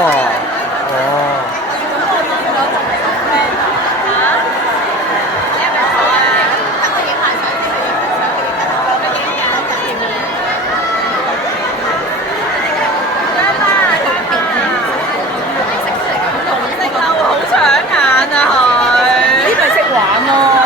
哦。好搶眼啊佢！呢咪識玩咯。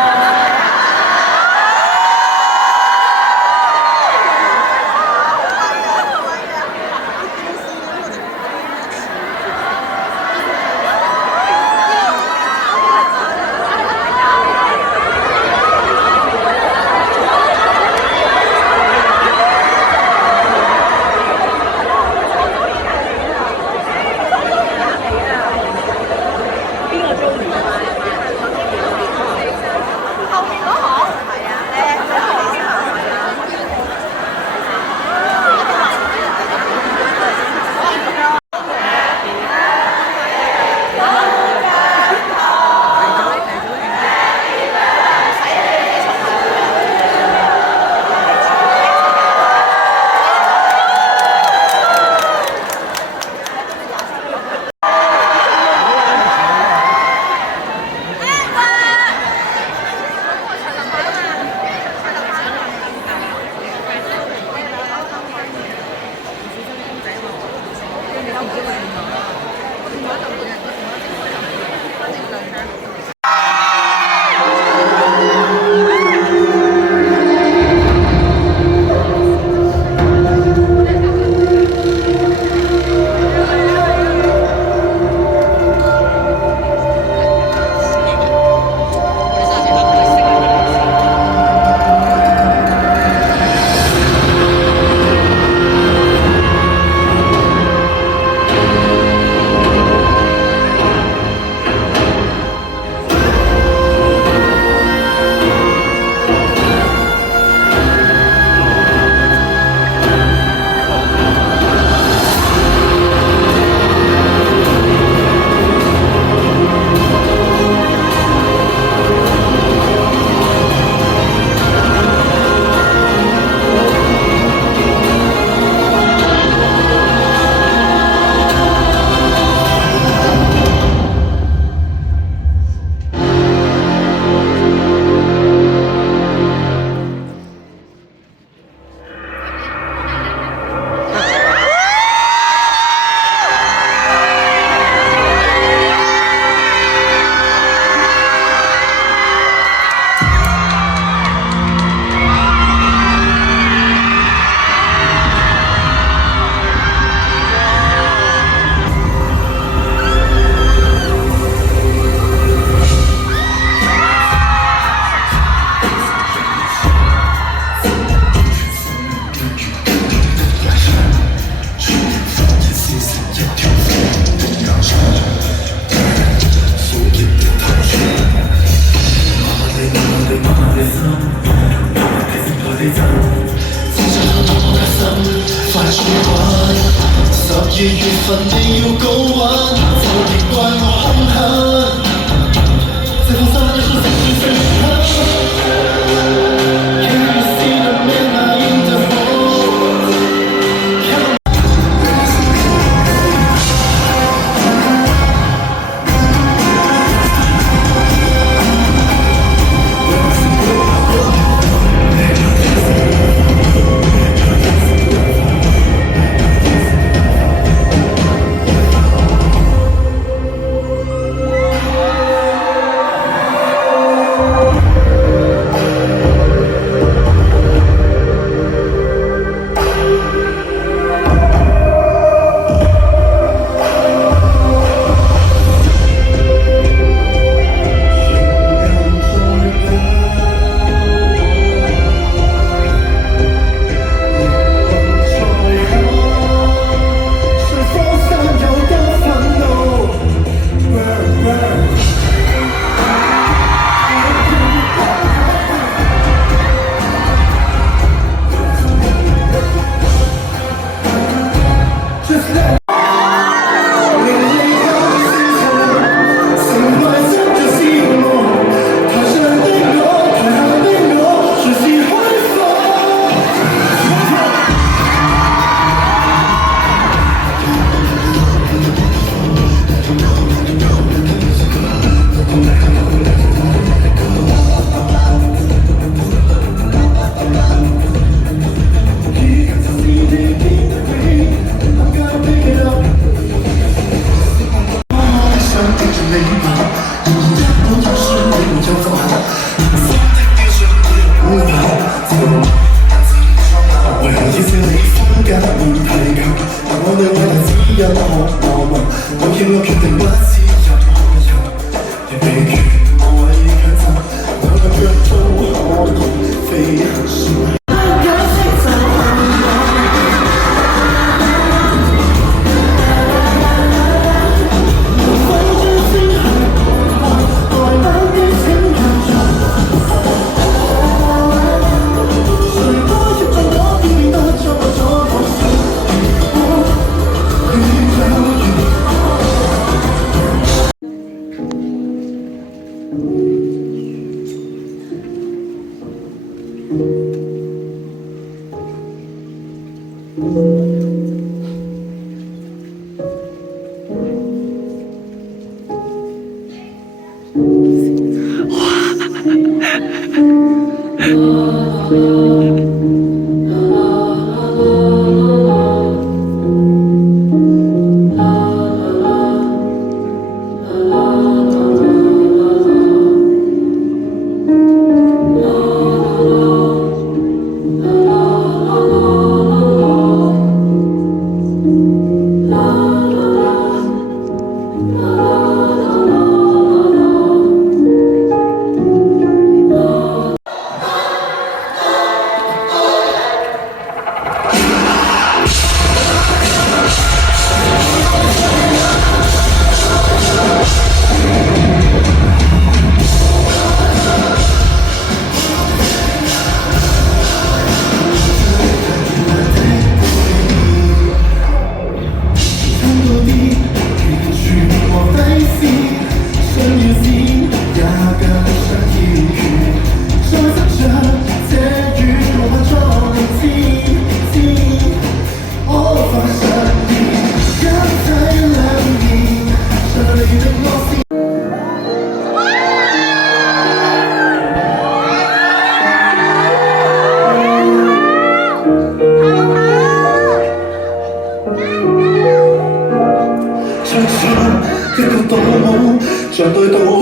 一個倒模，像對倒好一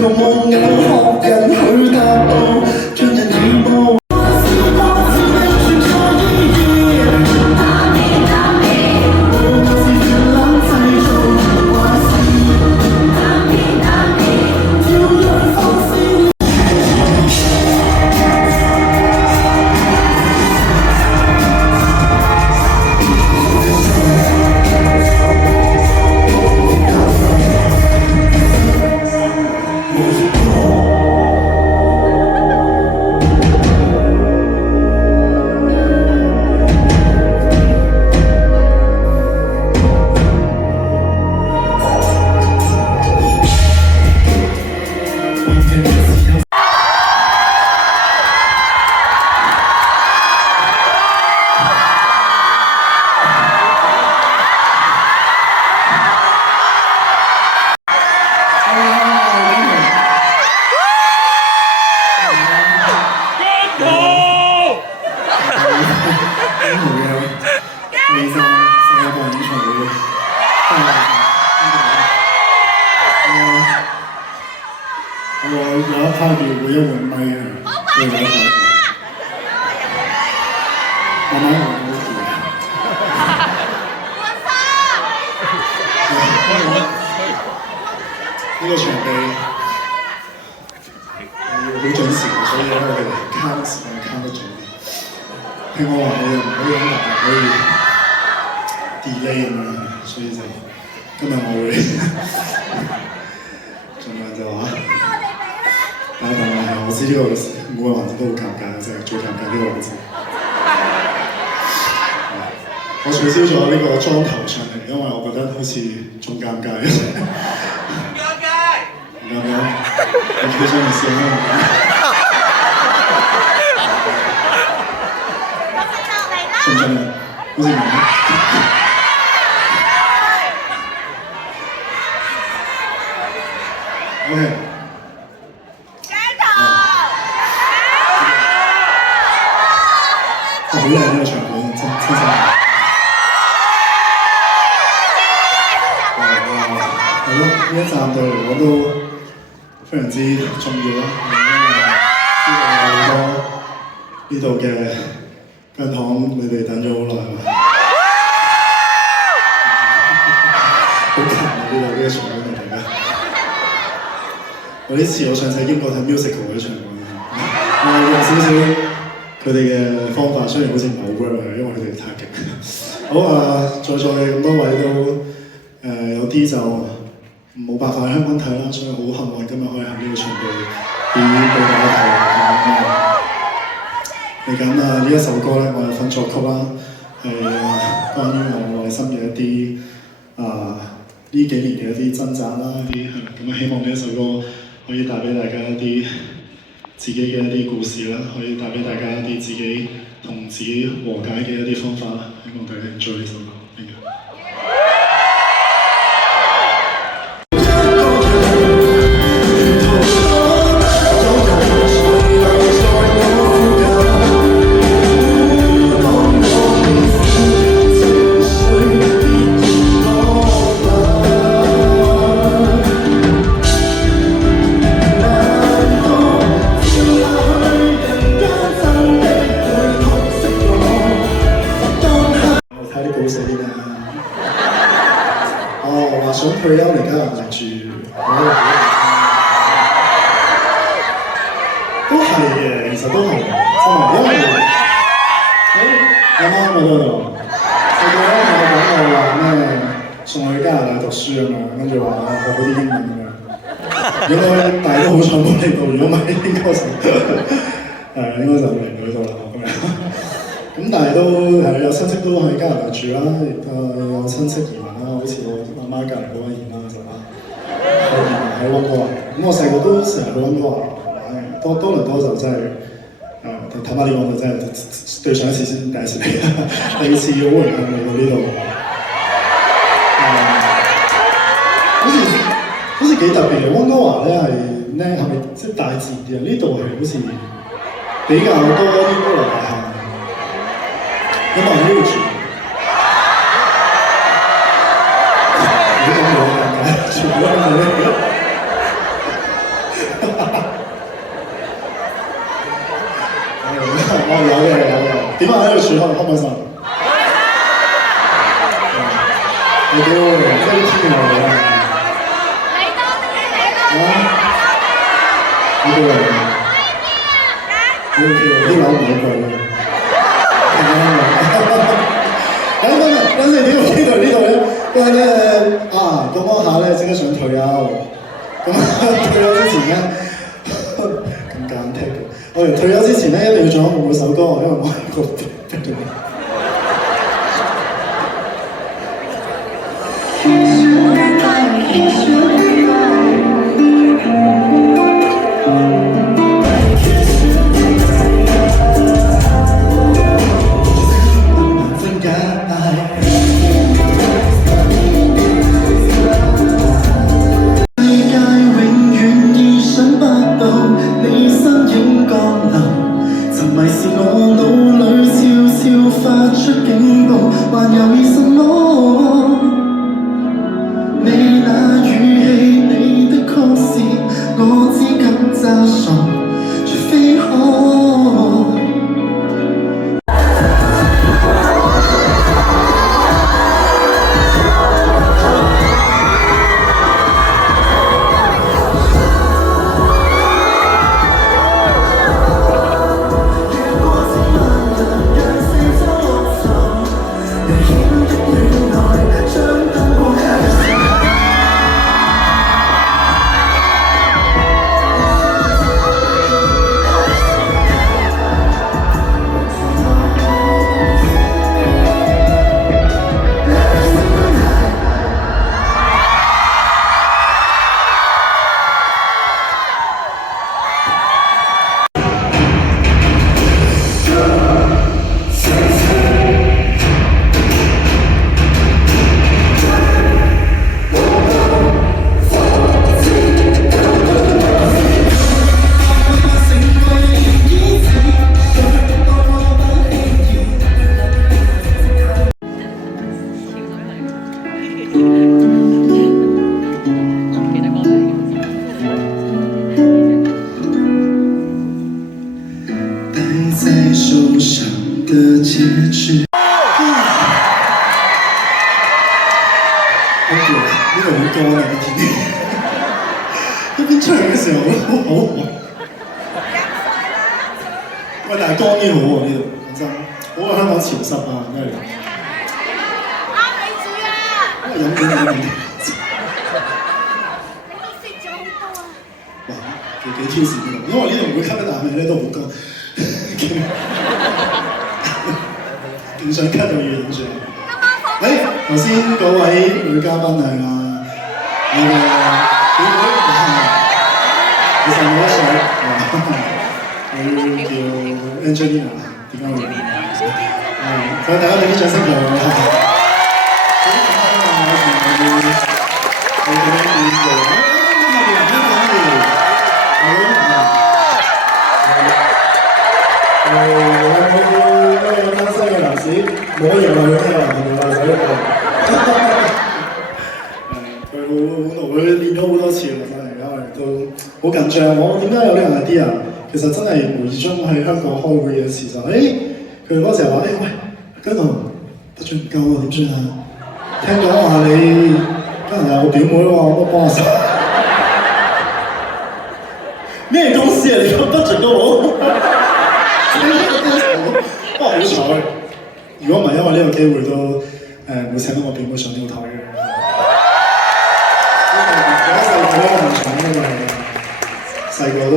個夢有學人去達到，盡人意慕。我有一 part 叫每一換咪啊，會有一 part。慢慢換好似。呢個場地要好準時，所以咧我哋 count 時間 count 得準啲。聽我話我又唔可以可以 delay 咁樣，所以就今日我會盡量就話。但係我知呢個每個環節都好尷尬，就係最尷尬呢個環節。我取消咗呢個裝頭上嚟，因為我覺得好似仲尷尬。唔尷尬？唔尷尬？你企上嚟試下。信唔信啊？好似唔係。OK。好靚呢個場館，真係。係咯，呢一站對我都非常之重要啦，因為知道好多呢度嘅姜糖，你哋等咗好耐係嘛？好近啊！呢個場館同大家。我呢次我上世英國睇 musical 嗰啲場館，用少少。佢哋嘅方法雖然好似唔係好 work 啊，因為佢哋太勁。好啊，在座嘅咁多位都有啲就冇辦法喺香港睇啦，所以好幸運今日可以喺呢個場地表演俾大家睇。嚟緊呢一首歌咧，我有份作曲啦，係關於我內心嘅一啲呢幾年嘅一啲掙扎啦，一啲咁希望呢一首歌可以帶俾大家一啲自己嘅一啲故事啦，可以帶俾大家一啲自己同自己和解嘅一啲方法啦。希望大家 enjoy 呢首歌。Thank you。想退休嚟加拿大住，都係嘅，其實都係，真係，因為啱啱嗰度，細個咧我講過話咩，送去加拿大讀書咁樣，跟住話學嗰啲英文咁樣，應該但係都好彩冇嚟到，如果唔係應該就應該就嚟唔到呢度啦咁樣。咁但係都係有親戚都喺加拿大住啦，有親戚移民啦，好似我阿媽隔離嗰位姨媽就話移民喺溫哥華。咁我細個都成日去溫哥華玩嘅，多倫多就真係坦白啲講就真係對上一次先第一次嚟，第二次好榮幸嚟到呢度。好似幾特別嘅，溫哥華咧係咪即係大自然啲啊？呢度係好似比較多啲高樓大廈。有冇人喺呢度住？你講冇㗎，全部都係呢個。有嘅。點解喺度住開唔開心？你幾好嘅，即係天然嘅。你多啲。你啲樓唔好貴喎。等陣點會呢度咧？因為咧講下咧，即刻想退休。咁退休之前咧，咁簡剔嘅。我哋退休之前咧，一定要做好每首歌，因為我係個一邊唱嘅時候好喂，但係乾啲好喎呢度，講真，好過香港潮濕啊，真係。啱你煮啊！因為飲緊嘢問題。你食咗好多啊！哇，幾挑戰呢度，因為呢度唔會吸一啖氣咧都好乾，勁想咳到要忍住。頭先嗰位女嘉賓係我嘅表妹，其實冇得水。佢叫 Angelina，點解會？咁大家俾啲掌聲佢。好咁樣變做，我單身嘅男士，冇可以話佢聽話，係咪話仔佢好努力，佢練咗好多次啦，真係，因為都好緊張。我點解有呢個 idea？其實真係無意中喺香港開會嘅時就，佢嗰時候話，喂，嗰度得獎唔夠啊，點算啊？聽講話你可能係我表妹喎，我幫下手。咩公司啊？你個 budget 都冇？不過好彩，如果唔係因為呢個機會都會請到我表妹上呢個台嘅。細個都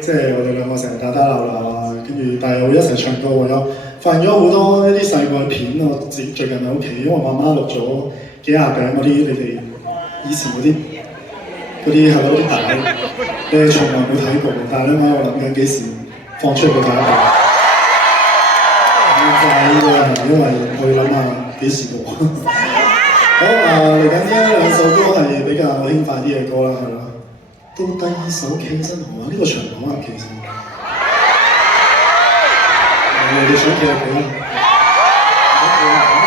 即係我哋兩個成日打打鬧鬧啊，跟住但係又一齊唱歌喎，有發現咗好多一啲細個嘅片啊！我最近喺屋企，因為我媽媽錄咗幾廿餅嗰啲你哋以前嗰啲係咪嗰啲帶，你哋從來冇睇過，但係咧我諗緊幾時放出去俾大家睇。就係呢個因為我要諗下幾時播。好嚟緊呢兩首歌係比較輕快啲嘅歌啦，係啦。到第二首企真好啊！呢個場好啊，其實。你想企就企啦。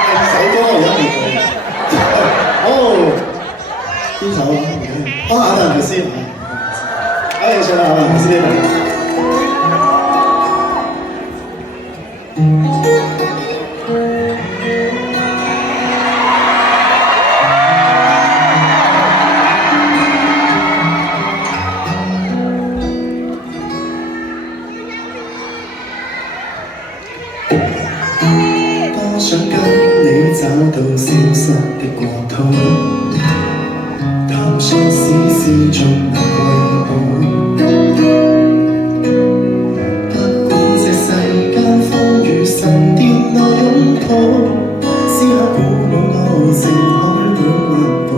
第二首歌我而家未講。哦，邊首啊？亞特蘭提斯。上啦，亞特蘭提斯呢度。想跟你找到消失的國土，探索史詩中的瑰寶。不管這世間風雨神殿內擁抱，思考古老愛情海裏漫步。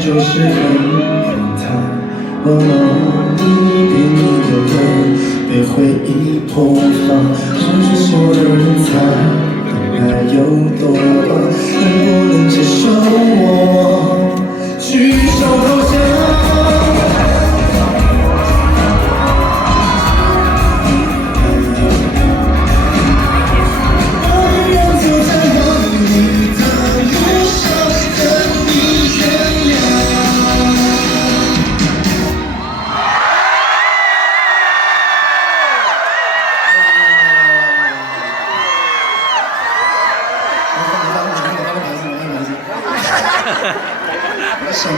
就是很坦白，一遍一遍的被回忆破坏，只是说的人才懂爱有多短，能不能接受我举手投降？什么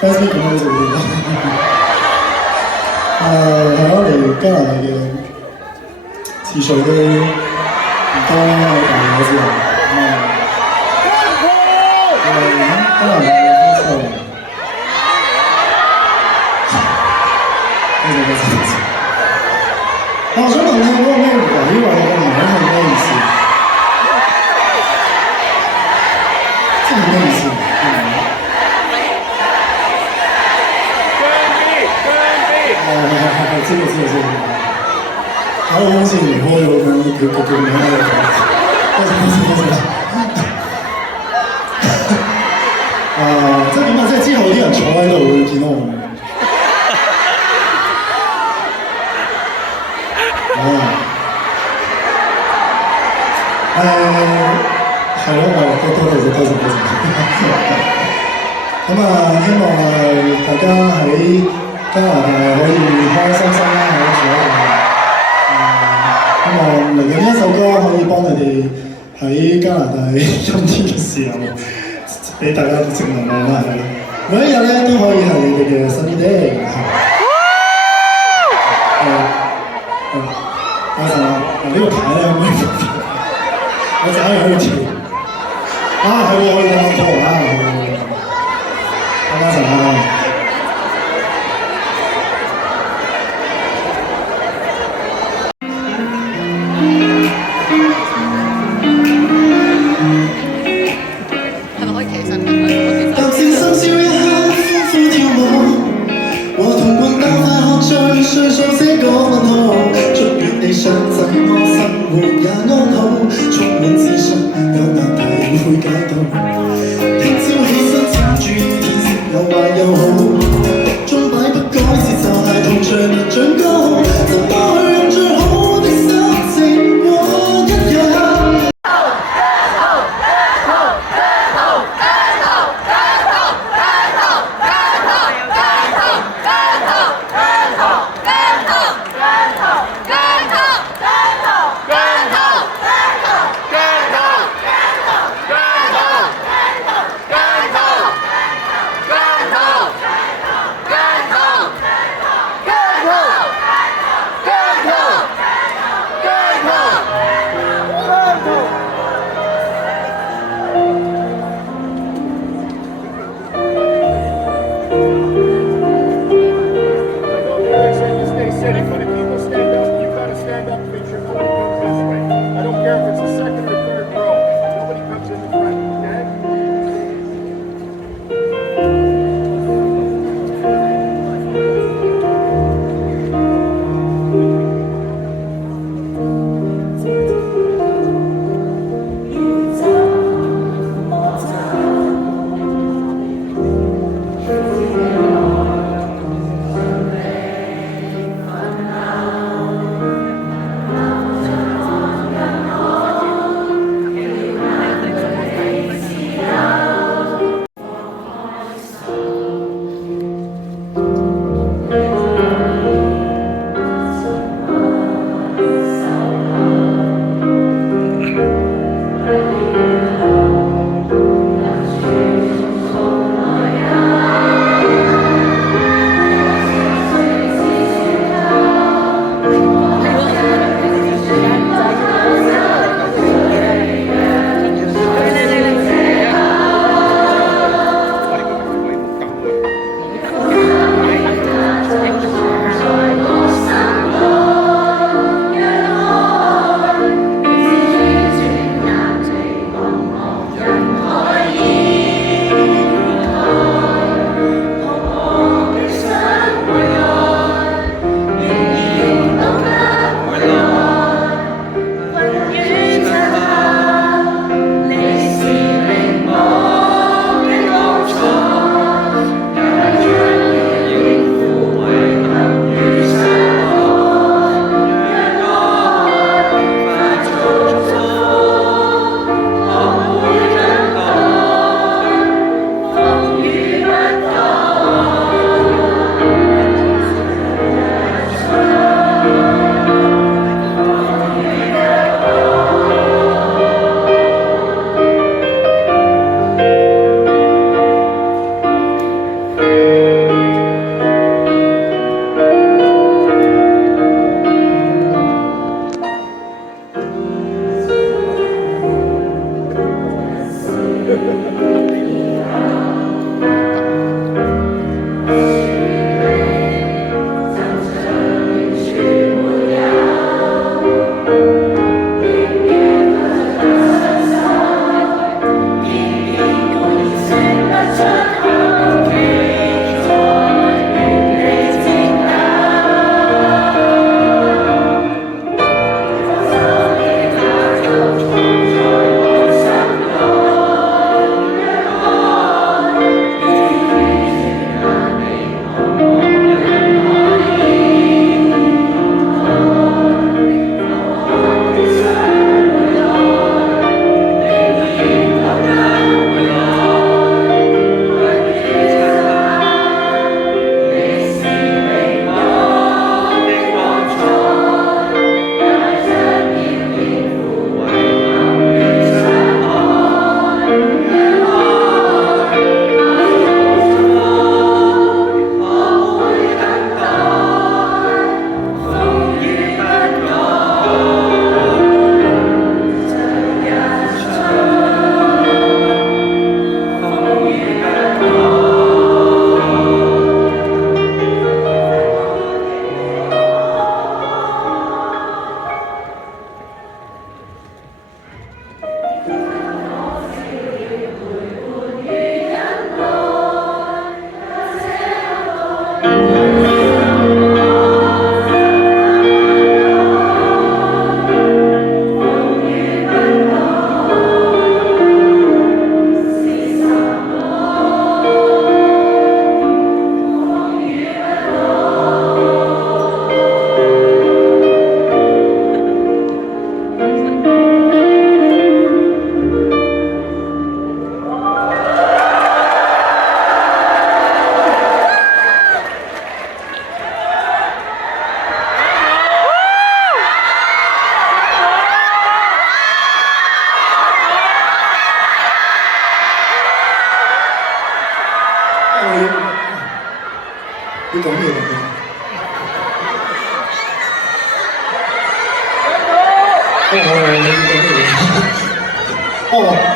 ？fans meet 咁樣做嘅，係我嚟加拿大嘅次數都唔多啦，我大咗之後，加拿大嘅 fans 多謝。我想問你嗰個咩鬼話個名係咩意思？即係咩意思？係知道。我好似離開咗咁樣，叫名喺度講。多謝。即係點啊？即係之後啲人坐喺度會見到我。係咯，多謝。咁希望大家喺加拿大可以開開心心啦，喺住希望嚟緊一首歌可以幫你哋喺加拿大陰天嘅時候，俾大家正能量啦，係咯。每一日咧都可以係你哋嘅 sunny day。阿神啊，呢個牌咧可唔可以我就喺度跳。係喎，可以當拖阿神啊！係咪可以企身㗎？踏前深宵一刻，歡呼跳舞，和同伴鬥快喝醉，歲數這個問號，祝願你想怎麼生活也安好，充滿自信，有難題會解到。聽朝起身撐住天色又壞又好，鐘擺不改節奏，孩童隨能長高，怎麼去用最好的心情過一日？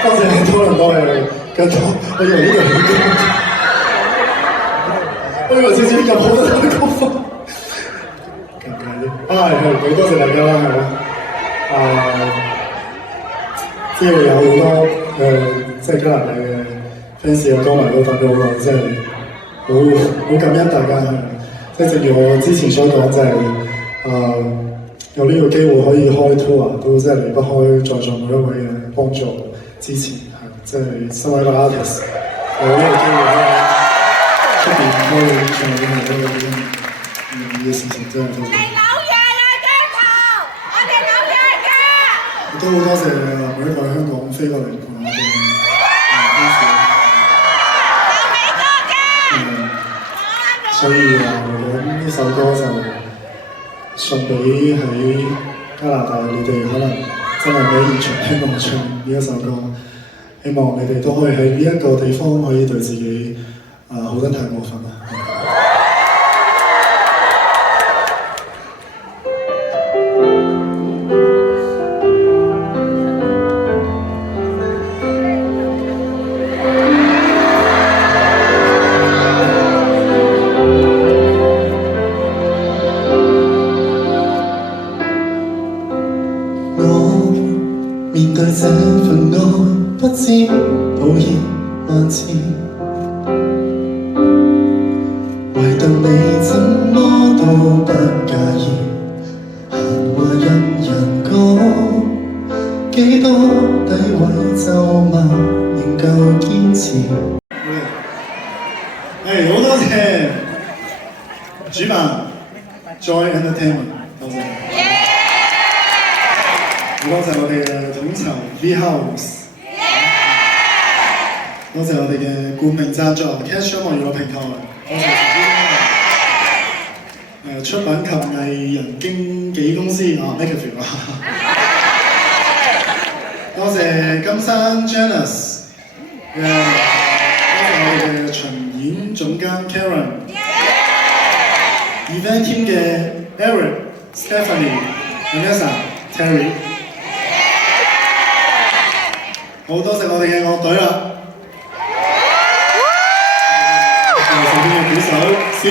多謝你多倫多嘅跟咗，我以為呢度起工，我以為次次入好多都高分，尷尬啲。係好多謝大家啦，係咯。即係有好多即係加拿大嘅 fans 啊，歌迷都等咗好耐，即係好感恩大家。即係正如我之前所講，就係有呢個機會可以開 tour，都真係離不開在座每一位嘅幫助支持，即係身為一個 artist， 有呢個機會咧出邊開演唱會係一個幾唔容易嘅事情，真係多謝。都好多謝每一個喺香港飛過嚟陪我哋所以我諗呢首歌就送俾喺加拿大你哋可能真係喺現場聽我唱呢一首歌，希望你哋都可以喺呢一個地方可以對自己好得太過分啦。面對這份愛，不知抱歉萬次，唯獨你怎麼都不介意，閒話任人講，幾多詆毀咒罵仍夠堅持。好多謝主辦 Joy Entertainment， 多謝。多謝我哋嘅統籌 V House， 多謝我哋嘅冠名贊助 Cash 音樂娛樂平台，多謝出品及藝人經紀公司MakerVille， 多謝金山 Janice， 多謝我哋嘅巡演總監 Karen，Event Team 嘅 Eric、Stephanie、Vanessa、Terry。好多謝我哋嘅樂隊啦，身邊嘅鼓手小，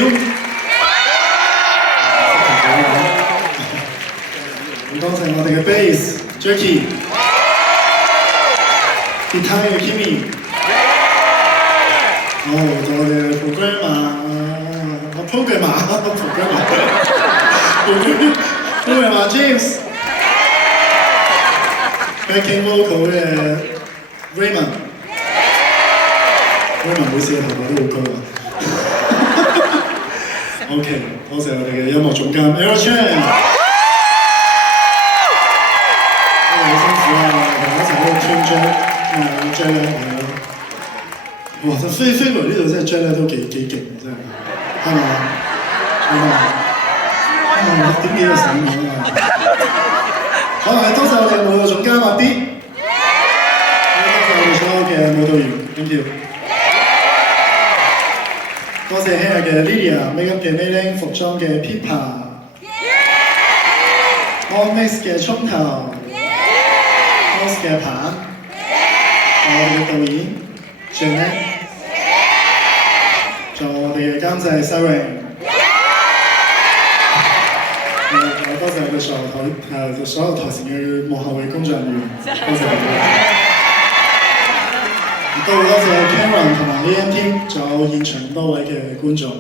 好多謝我哋嘅 bass Jackie， 吉他嘅 Kimi， 仲有我哋嘅 programmer James，backing vocal 嘅Raymond， 每次嘅頭髮都好高啊。OK， 多謝我哋嘅音樂總監 Aaron Chan， 好辛苦啊，同我一齊喺度 tune J 咧，哇！就飛過呢度真係 J 咧都幾勁真係，係嘛？點幾個醒咁啊？好，多謝我哋舞蹈總監阿 B。所有嘅舞蹈員 ，thank you。多謝聽日嘅 Lydia、Makeup 嘅 Mayling、服裝嘅 Pippa、On Mix 嘅葱頭、House 嘅棒，我哋嘅導演 Janet， 仲有我哋嘅監製 Siren。多謝我哋所有台前嘅幕後嘅工作人員，多謝大家。都好多謝 Karen 同埋 AM Team， 仲有現場多位嘅觀眾。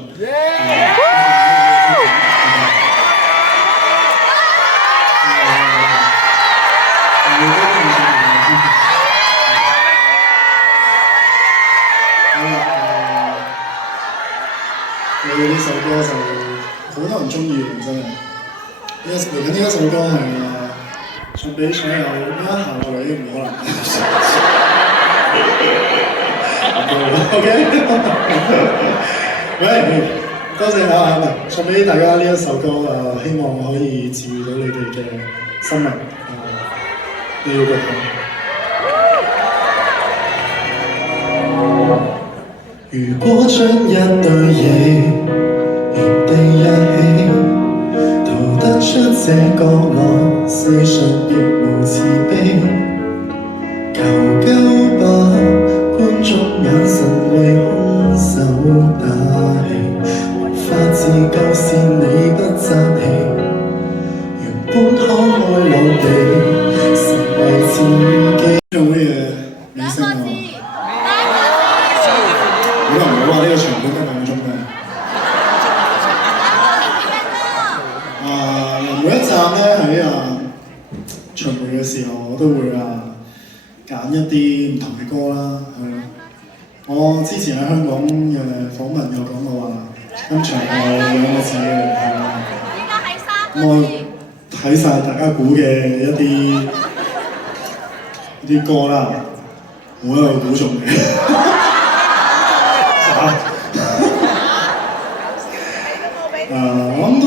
我哋呢首歌就好多人中意嘅，真係。嚟緊呢一首歌係送俾所有下個位唔可能。OK， 喂，多謝啊，送俾大家呢一首歌希望可以治癒到你哋嘅心靈呢個歌。如果將一對翼原地一起，逃得出這角落，世上亦無慈悲，求救。唱會嘅尾聲啊！好難講啊！呢個場本得2個鐘嘅。每一站咧喺巡迴嘅時候，我都會揀一啲唔同嘅歌啦，係咯。我之前喺香港嘅訪問有講過話，今場係2個字嘅，係啦。我睇晒大家估嘅一啲歌啦，我都有估中嘅。我諗都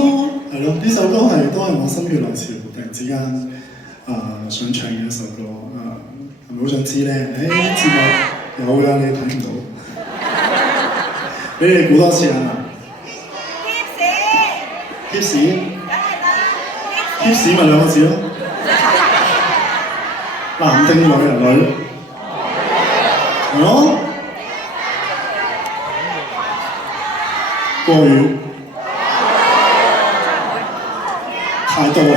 係咯，呢首歌都係我心血來潮，突然之間想唱嘅一首歌，係咪好想知咧？節目有㗎，你睇唔到，俾你估多次啊 ！Tips 咪2個字咯，男定女人女？係咯，國語。太多啦，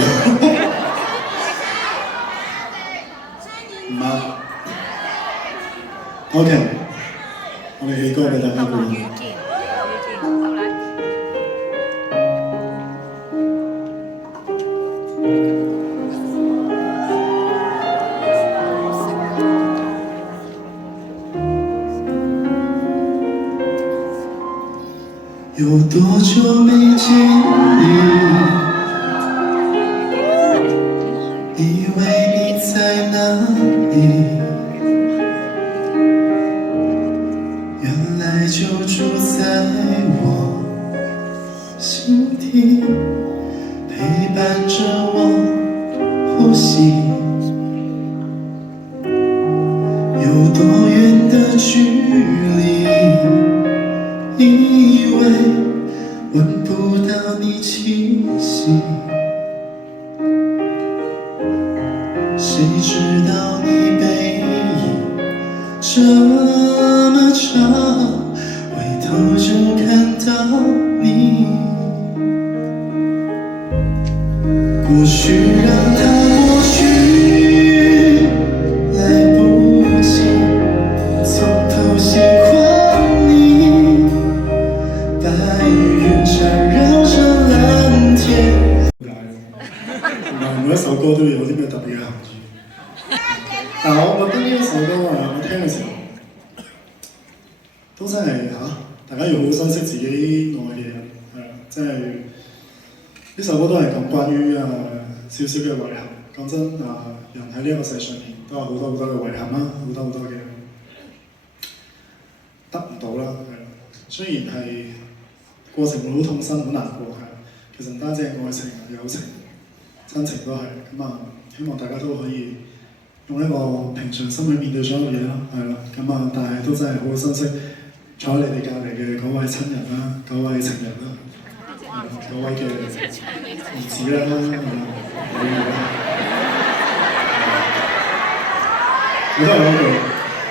唔啱。OK， 我哋起歌俾大家估。有多久沒見你？以為你在哪裡？原來就住在我心底，陪伴着我呼吸。有多遠的距離？以為聞不到你氣息。誰知道你背影這麼長，回頭就看到你。過去讓它過去，來不及從頭喜歡你。白雲纏繞着藍天。唔係每一首歌都有啲咩特別嘅含義。但係我覺得呢一首歌我聽嘅時候，都真係大家要好好珍惜自己愛嘅人，即係呢首歌都係講關於少少嘅遺憾。講真人喺呢一個世上面都有好多好多嘅遺憾啦，好多好多嘅得唔到啦，雖然係過程會好痛心、好難過，其實唔單止係愛情、友情、親情都係咁希望大家都可以用一個平常心去面對所有嘢啦，但係都真係好好珍惜坐喺你哋隔離嘅嗰位親人啦、嗰位情人啦、嗰位嘅兒子啦、女兒啦。我都係嗰句，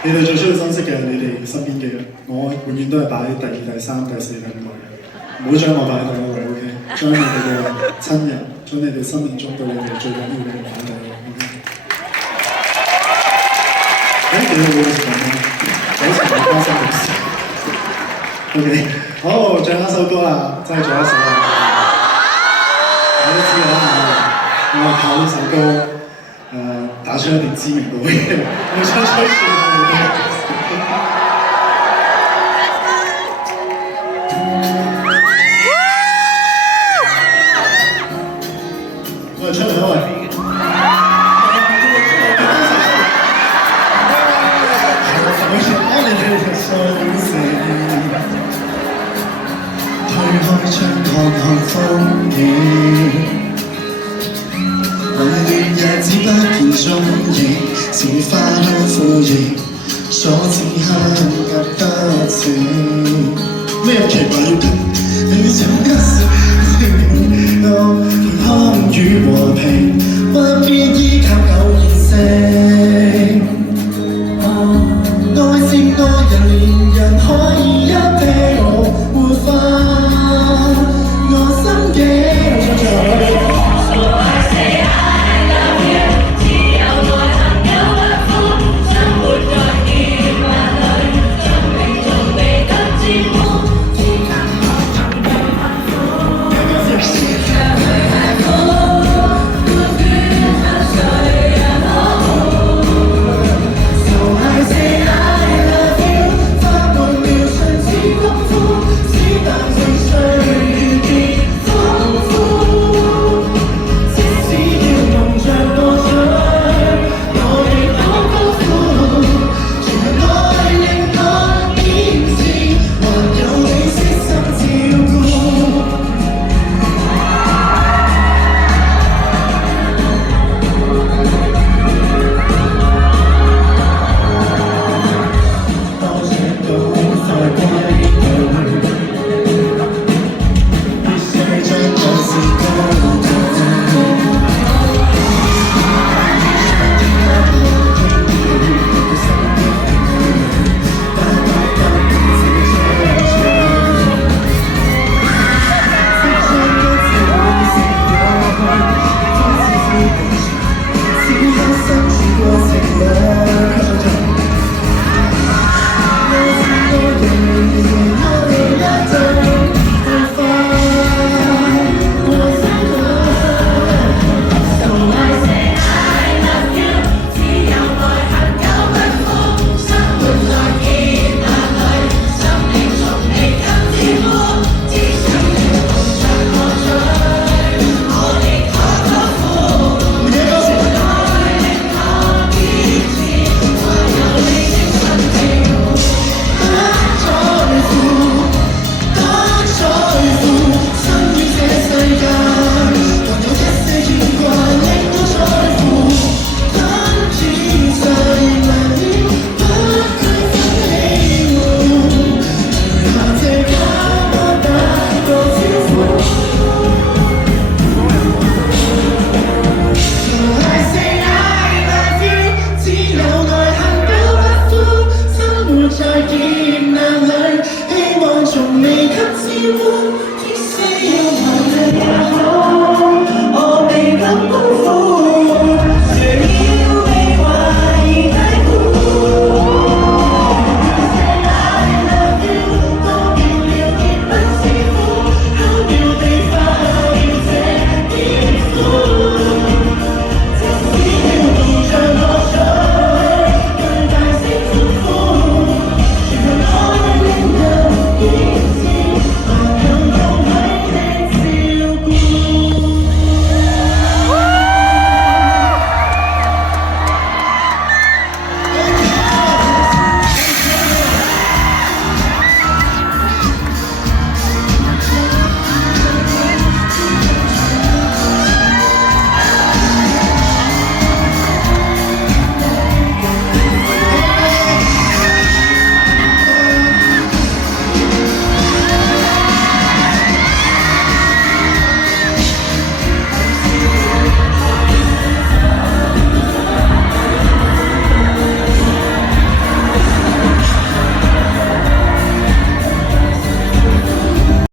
你哋最需要珍惜嘅係你哋身邊嘅人，我永遠都係擺第2、第3、第4、第5位嘅，唔好將我擺喺第1位 ，OK？ 將你哋嘅親人，將你哋生命中對你哋最緊要嘅人擺喺度 ，OK？ 幾好嘅時間啦，有時候關心嘅事 ，OK？ 好，最後一首歌啦，真係最後一首啦，我都知啦，我靠呢首歌。打出一定知名度嘅，我想吹算我哋出嚟啦喂！推開窗看看風景。混亂日子不見蹤影，似花香枯葉，所至香夾得正。咩有奇怪要緊？你想一時健康與和平，不必依靠偶然性。